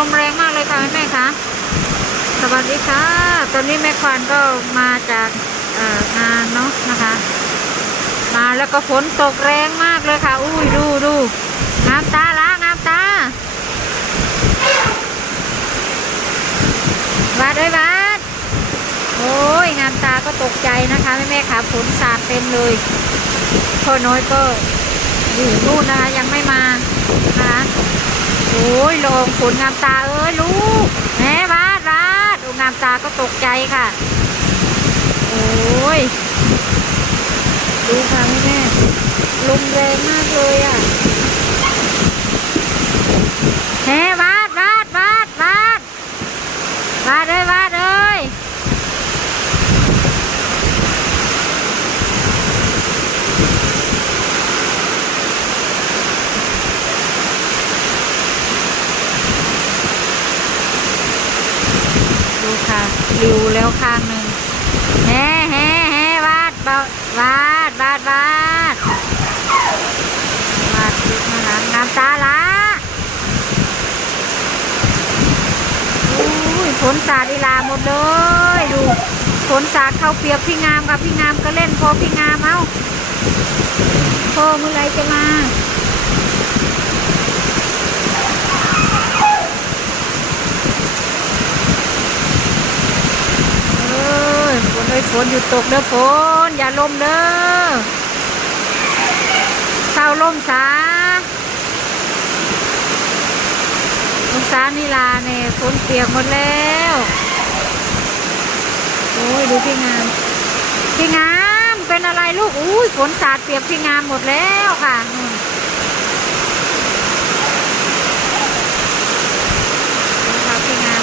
ลมแรงมากเลยค่ะแม่คะสวัสดีค่ะตอนนี้แม่ควานก็มาจากงานเนาะนะคะมาแล้วก็ฝนตกแรงมากเลยค่ะอุ้ยดูงามตาละงามตาบาดเลยบาดโอ้ยงามตาก็ตกใจนะคะแม่ค่ะฝนสาดเต็มเลยพ่อน้อยก็อยู่นู่นนะคะยังไม่มานะคะโอ้ยลงฝนงามตาเอ้ยลูกแม่บาดดูงามตาก็ตกใจค่ะโอ้ยดูค่ะแม่ลมแรงมากเลยอ่ะแม่บาดเลยดูค่ะริวแล้วข้างหนึ่งแฮ่บาดดูนะคะงามตาละฝนสาดอีลาหมดเลยดูฝนสาดเข้าเปียกพี่งามค่ะพี่งามก็เล่นพอพี่งามเอ้าพอเมื่อไรจะมาฝนหยุดตกเด้อฝนอย่าลมเด้อเศร้าลมสานี่ลาเนี่ยฝนเปียกหมดแล้วโอ้ยดูพี่งามเป็นอะไรลูกอุ้ยฝนสาดเปียกพี่งามหมดแล้วค่ะดูค่ะพี่งาม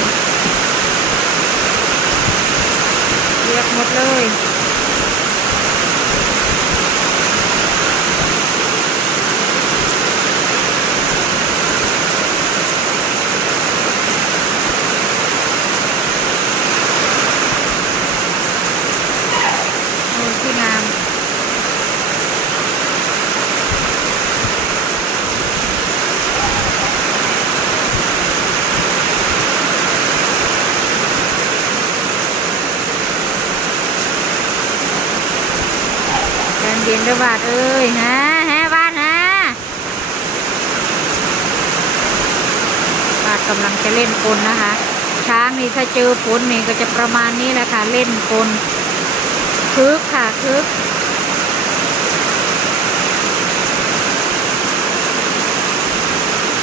เปียกหมดเลยพี่งามเย็นด้วยบาทเอ้ยฮะบ้านฮะบาทกำลังจะเล่นกลนะคะช้างนี่ถ้าเจอฝนนี่ก็จะประมาณนี้แหละค่ะเล่นกลคึกค่ะคึก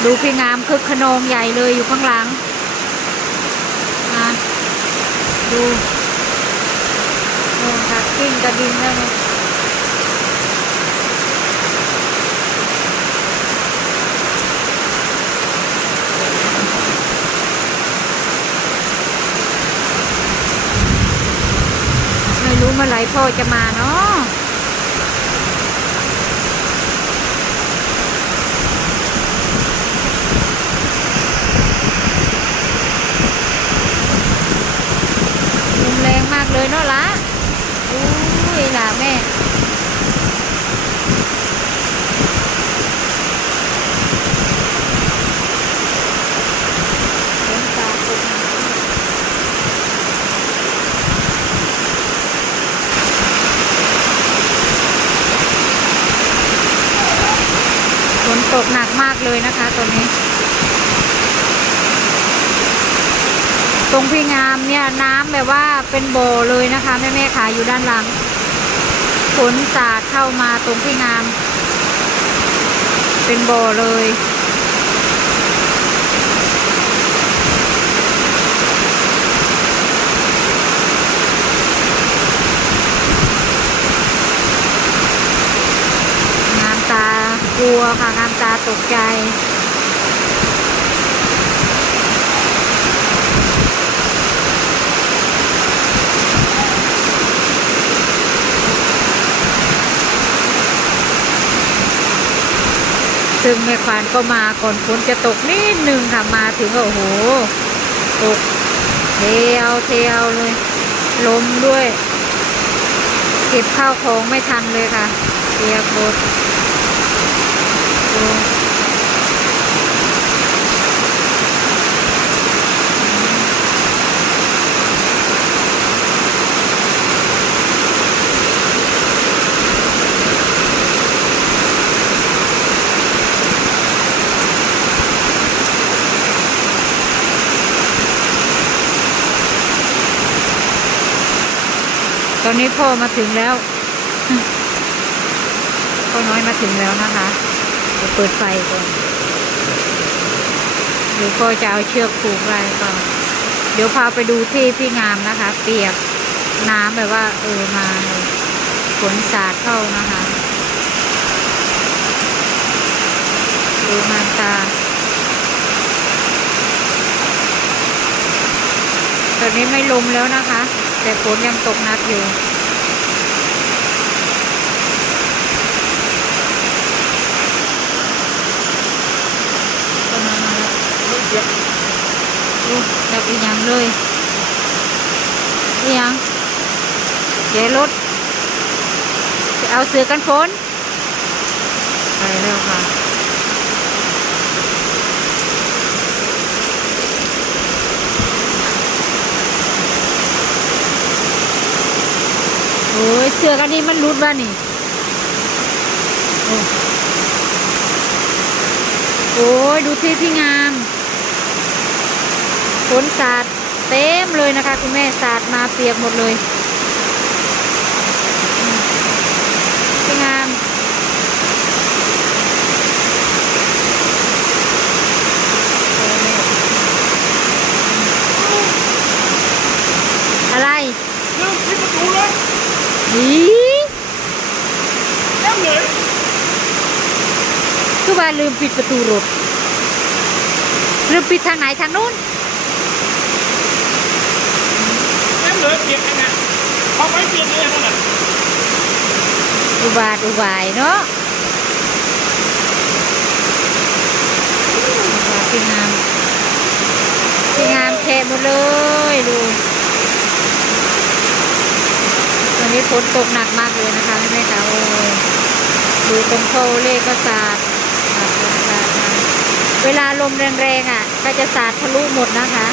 ดูพี่งามคึกขนองใหญ่เลยอยู่ข้างหลังดูค่ะกิ้งกระดิ่งแล้วเนี่ยไม่รู้เมื่อไหร่พ่อจะมาเนาะลมแรงมากเลยเนาะล่ะอุ้ยล่ะแม่ฝนตกหนักมากเลยนะคะตอนนี้ตรงพี่งามเนี่ยน้ำแบบว่าเป็นบ่อเลยนะคะแม่ขาอยู่ด้านหลังฝนสาดเข้ามาตรงพี่งามเป็นบ่อเลยงามตากลัวค่ะงามตาตกใจซึ่งแม่ควานก็มาก่อนฝนจะตกนิดนึงค่ะมาถึงโอ้โหตกเทียวเลยลมด้วยเก็บข้าวของไม่ทันเลยค่ะเปียกหมด ฝ ตอนนี้พ่อมาถึงแล้วพ่อน้อยมาถึงแล้วนะคะเดี๋ยวเปิดไฟก่อนหรือพ่อจะเอาเชือกผูกอะไรก็เดี๋ยวพาไปดูที่พี่งามนะคะ เปียกน้ำแบบว่ามาฝนสาดเข้านะคะดูงามตาตอนนี้ไม่ลมแล้วนะคะแต่ฝนยังตกหนักอยู่ก็มาแล้วจับอีกอย่างเลยอีกอย่างเดี๋ยวรถจะเอาเสือกันฝนไปแล้วค่ะโอ้ยเสือกันนี้มันรุดบ้านี่โอ้ยดูที่พี่งามฝนสาดเต็มเลยนะคะคุณแม่สาดมาเปียกหมดเลยพี่งามอะไรลืมปิดประตูเลย นี่ แล้วเลย คือว่าลืมปิดประตูรถลืมปิดทางไหนทางนู้น แล้วเลยเปลี่ยนยังไงเอาไปเปลี่ยนเลยนั่นแหละ อุบาทอุบายเนาะพี่งามพี่งามแทะหมดเลยดูตอนนี้ฝนตกหนักมากเลยนะคะแม่จ๋าโอ้ยดูตรงโคเลขก็สาดมาเวลาลมแรงๆอ่ะก็จะสาดทะลุหมดนะคะ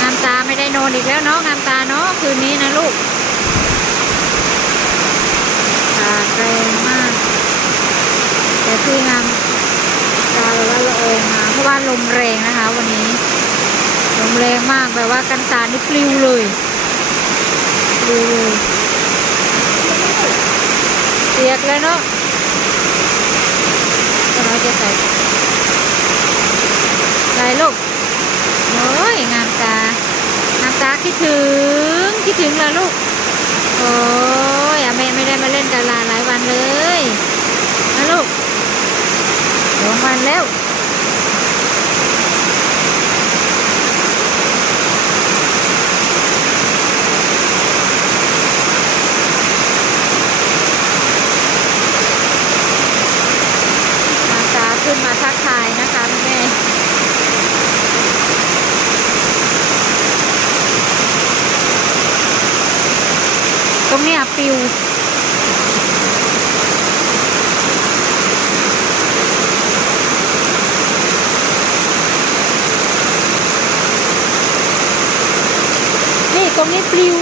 งามตาไม่ได้นอนอีกแล้วเนาะงามตาเนาะคืนนี้นะลูกสาดแรงมากแต่พี่งามตาแบบว่าละอองมาเพราะว่าลมแรงนะคะวันนี้ลมแรงมากแบบว่ากันสาดนี่ปลิวเลยดูเปียกเลยเนาะก็น้อยจะใส่ลูกโอ้ยงามตคิดถึงแล้วลูกโอ้ยแม่ไม่ได้มาเล่นกับหลานหลายวันเลยนะลูก2 วันแล้วขึ้นมาทักทายนะคะแม่ตรงนี้ปิวนี่ตรงนี้ปลิว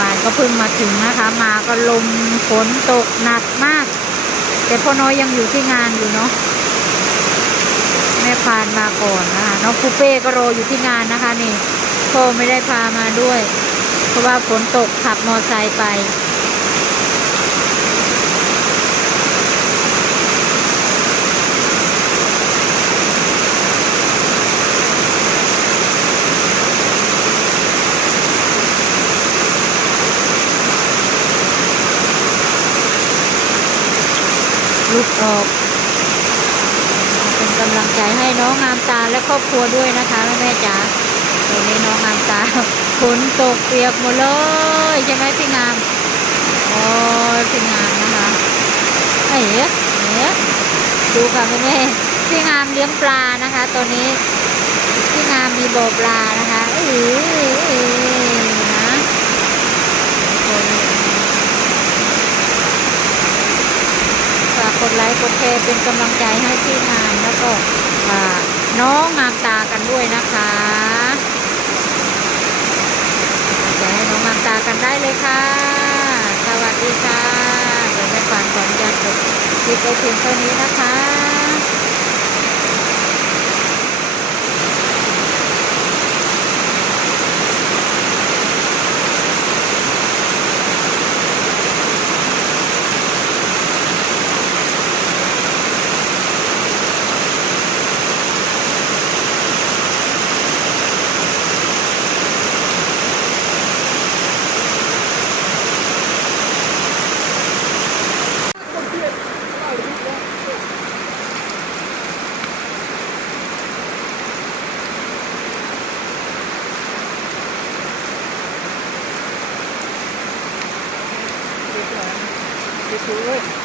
ควานก็เพิ่งมาถึงนะคะมาก็ลมฝนตกหนักมากแต่พ่อน้อยยังอยู่ที่งานอยู่เนาะแม่ควานมาก่อนนะคะน้องปูเป้ก็รออยู่ที่งานนะคะนี่พ่อไม่ได้พามาด้วยเพราะว่าฝนตกขับมอไซค์ไปลุกออกเป็นกำลังใจให้น้องงามตาและครอบครัวด้วยนะคะแม่จ๋าวันนี้น้องงามตาฝนตกเปียกหมดเลยใช่ไหมพี่งามโอ้ยพี่งามนะคะเอ๋ดูค่ะแม่พี่งามเลี้ยงปลานะคะตัวนี้พี่งามมีบ่อปลานะคะนะฝากกดไลค์กดแชร์เป็นกำลังใจให้พี่งามแล้วก็ น้องงามตากันด้วยนะคะจะให้น้องงามตากันได้เลยค่ะสวัสดีค่ะเดี๋ยวแม่ฝันขออนุญาตจบคลิปไปเพียงเท่านี้นะคะไปซื้อ